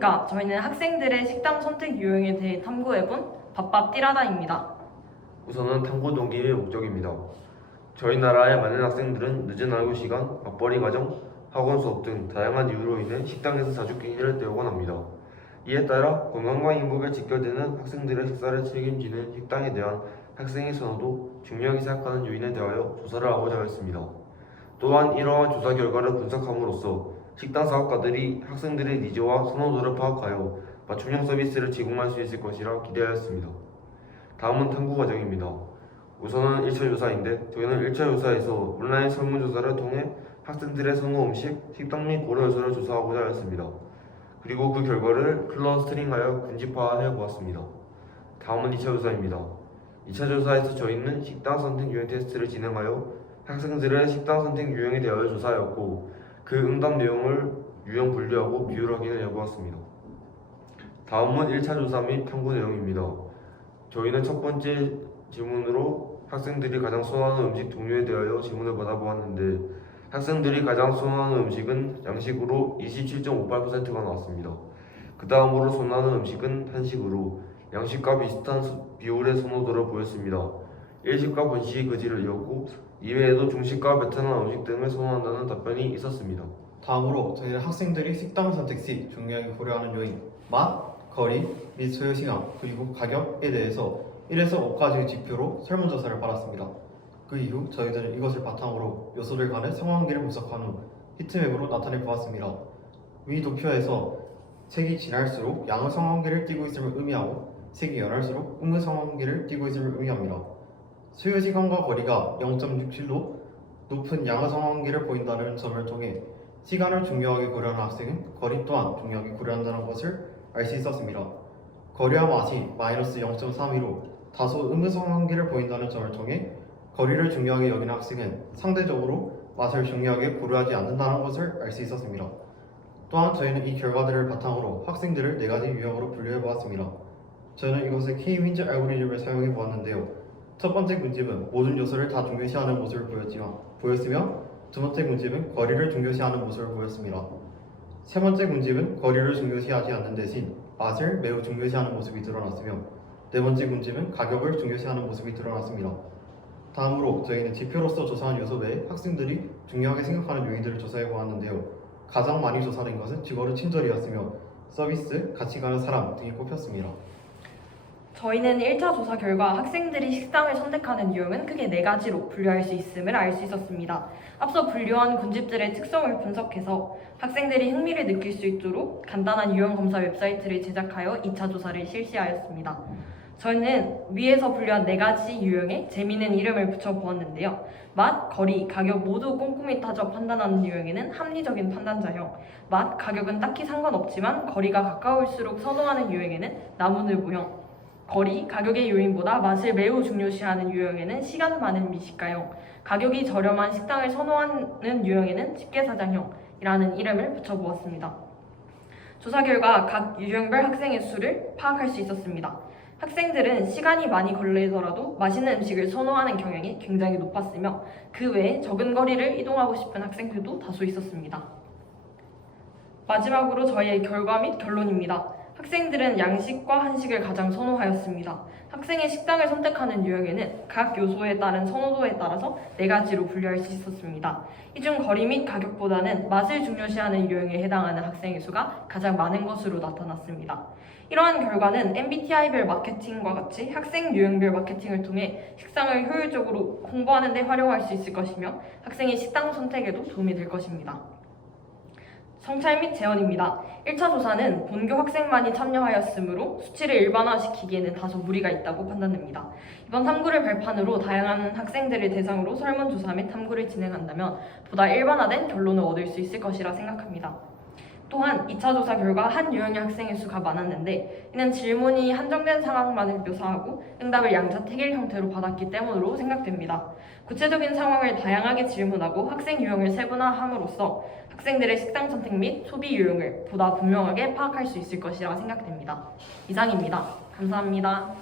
안녕하십니까. 저희는 학생들의 식당 선택 유형에 대해 탐구해본 밥밥 띠라다입니다. 우선은 탐구 동기의 목적입니다. 저희 나라의 많은 학생들은 늦은 학교 시간, 맞벌이 과정, 학원 수업 등 다양한 이유로 인해 식당에서 자주 끼니를 때우곤 합니다. 이에 따라 건강과 행복에 직결되는 학생들의 식사를 책임지는 식당에 대한 학생의 선호도 중요하게 생각하는 요인에 대하여 조사를 하고자 했습니다. 또한 이러한 조사 결과를 분석함으로써 식당 사업가들이 학생들의 니즈와 선호도를 파악하여 맞춤형 서비스를 제공할 수 있을 것이라 기대하였습니다. 다음은 탐구 과정입니다. 우선은 1차 조사인데 저희는 1차 조사에서 온라인 설문조사를 통해 학생들의 선호 음식, 식당 및 고려 요소를 조사하고자 했습니다. 그리고 그 결과를 클러스터링하여 군집화해 보았습니다. 다음은 2차 조사입니다. 2차 조사에서 저희는 식당 선택 유형 테스트를 진행하여 학생들의 식당 선택 유형에 대하여 조사하였고 그 응답 내용을 유형 분류하고 비율 확인을 해보았습니다. 다음은 1차 조사 및 탐구 내용입니다. 저희는 첫 번째 질문으로 학생들이 가장 선호하는 음식 종류에 대하여 질문을 받아보았는데 학생들이 가장 선호하는 음식은 양식으로 27.58%가 나왔습니다. 그 다음으로 선호하는 음식은 한식으로 양식과 비슷한 수- 비율의 선호도를 보였습니다. 일식과 분식이 그 뒤를 이었고 이외에도 중식과 베트남 음식 등을 선호한다는 답변이 있었습니다. 다음으로 저희는 학생들이 식당 선택 시 중요하게 고려하는 요인 맛, 거리 및 소요 시간 그리고 가격에 대해서 1에서 5가지의 지표로 설문조사를 받았습니다. 그 이후 저희들은 이것을 바탕으로 요소들 간의 상황관계를 분석한 후 히트맵으로 나타내 보았습니다. 위 도표에서 색이 진할수록 양의 상황관계를 띠고 있음을 의미하고 색이 연할수록 음의 상황관계를 띠고 있음을 의미합니다. 소요 시간과 거리가 0.67도 높은 양의 상황관계를 보인다는 점을 통해 시간을 중요하게 고려하는 학생은 거리 또한 중요하게 고려한다는 것을 알 수 있었습니다. 거리와 맛이 마이너스 0.32로 다소 음의성 한계를 보인다는 점을 통해 거리를 중요하게 여기는 학생은 상대적으로 맛을 중요하게 고려하지 않는다는 것을 알 수 있었습니다. 또한 저희는 이 결과들을 바탕으로 학생들을 네 가지 유형으로 분류해 보았습니다. 저희는 이것을 K-윈즈 알고리즘을 사용해 보았는데요. 첫 번째 문집은 모든 요소를 다 중요시하는 모습을 보였지만 보였으며 두 번째 문집은 거리를 중요시하는 모습을 보였습니다. 세 번째 문집은 거리를 중요시하지 않는 대신 맛을 매우 중요시하는 모습이 드러났으며 네 번째 문집은 가격을 중요시하는 모습이 드러났습니다. 다음으로 저희는 지표로서 조사한 요소 외에 학생들이 중요하게 생각하는 요인들을 조사해 보았는데요. 가장 많이 조사된 것은 직원의 친절이었으며 서비스, 가는 사람 등이 꼽혔습니다. 저희는 1차 조사 결과 학생들이 식당을 선택하는 유형은 크게 네 가지로 분류할 수 있음을 알 수 있었습니다. 앞서 분류한 군집들의 특성을 분석해서 학생들이 흥미를 느낄 수 있도록 간단한 유형 검사 웹사이트를 제작하여 2차 조사를 실시하였습니다. 저희는 위에서 분류한 네 가지 유형에 재미있는 이름을 붙여보았는데요. 맛, 거리, 가격 모두 꼼꼼히 따져 판단하는 유형에는 합리적인 판단자형, 맛, 가격은 딱히 상관없지만 거리가 가까울수록 선호하는 유형에는 나무늘보형, 거리, 가격의 요인보다 맛을 매우 중요시하는 유형에는 시간 많은 미식가형, 가격이 저렴한 식당을 선호하는 유형에는 집게사장형이라는 이름을 붙여보았습니다. 조사 결과 각 유형별 학생의 수를 파악할 수 있었습니다. 학생들은 시간이 많이 걸리더라도 맛있는 음식을 선호하는 경향이 굉장히 높았으며 그 외에 적은 거리를 이동하고 싶은 학생들도 다수 있었습니다. 마지막으로 저희의 결과 및 결론입니다. 학생들은 양식과 한식을 가장 선호하였습니다. 학생의 식당을 선택하는 유형에는 각 요소에 따른 선호도에 따라서 네 가지로 분류할 수 있었습니다. 이 중 거리 및 가격보다는 맛을 중요시하는 유형에 해당하는 학생의 수가 가장 많은 것으로 나타났습니다. 이러한 결과는 MBTI별 마케팅과 같이 학생 유형별 마케팅을 통해 식상을 효율적으로 홍보하는 데 활용할 수 있을 것이며 학생의 식당 선택에도 도움이 될 것입니다. 성찰 및 재원입니다. 1차 조사는 본교 학생만이 참여하였으므로 수치를 일반화시키기에는 다소 무리가 있다고 판단됩니다. 이번 탐구를 발판으로 다양한 학생들을 대상으로 설문조사 및 탐구를 진행한다면 보다 일반화된 결론을 얻을 수 있을 것이라 생각합니다. 또한 2차 조사 결과 한 유형의 학생의 수가 많았는데 이는 질문이 한정된 상황만을 묘사하고 응답을 양자택일 형태로 받았기 때문으로 생각됩니다. 구체적인 상황을 다양하게 질문하고 학생 유형을 세분화함으로써 학생들의 식당 선택 및 소비 유형을 보다 분명하게 파악할 수 있을 것이라 생각됩니다. 이상입니다. 감사합니다.